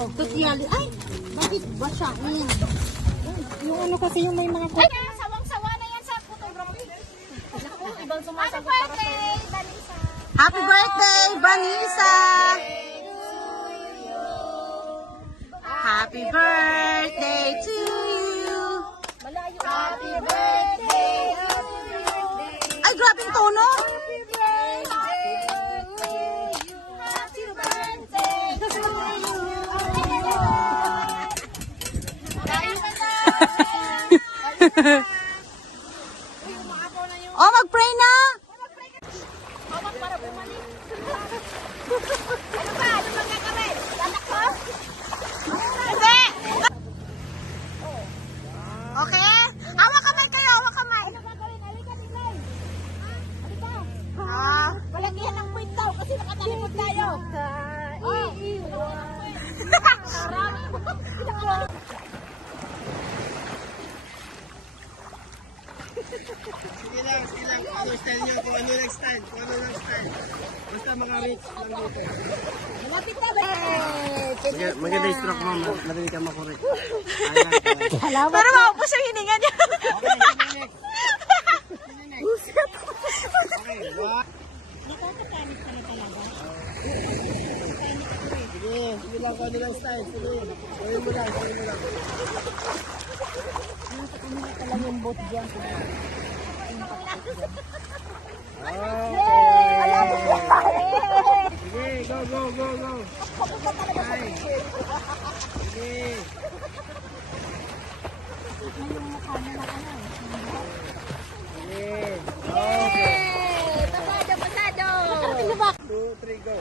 Tutyali. Ay, bakit ba siya? Yung ano kasi yung may mga... Ay, sawang-sawa na yan sa photography. Naku, ibang sumasagot para sa'yo. Happy birthday, Vanessa! Happy birthday to you! Malayo. Happy birthday, happy birthday. Ay, grabe yung tono! Happy birthday to you. Happy birthday to you. Oh, mag-pray na! Hawak para bumalik. Ano ba? Ano bang gagawin? Tatak ko? Hindi! Okay? Hawak kamay kayo, hawak kamay. Ano gagawin? Halika, Nilay. Halika. Ah, Palagyan ng point daw kasi nakatalikod tayo. Sige lang. Kung ano style nyo, kung ano lang style. Basta mga rich lang dito. Malapit na ba? Maganda yung stroke mo, marinig ka makurit. pero maubos yung hininga niya. Okay, okay, what? Nakakapanik ka na talaga. Sige lang kung ano lang style. Sige, gawin mo lang. Ano yung boat dyan? Sige, go. Ay. Sige. Sige. Okay. Pasado, pasado! 2, 3, go.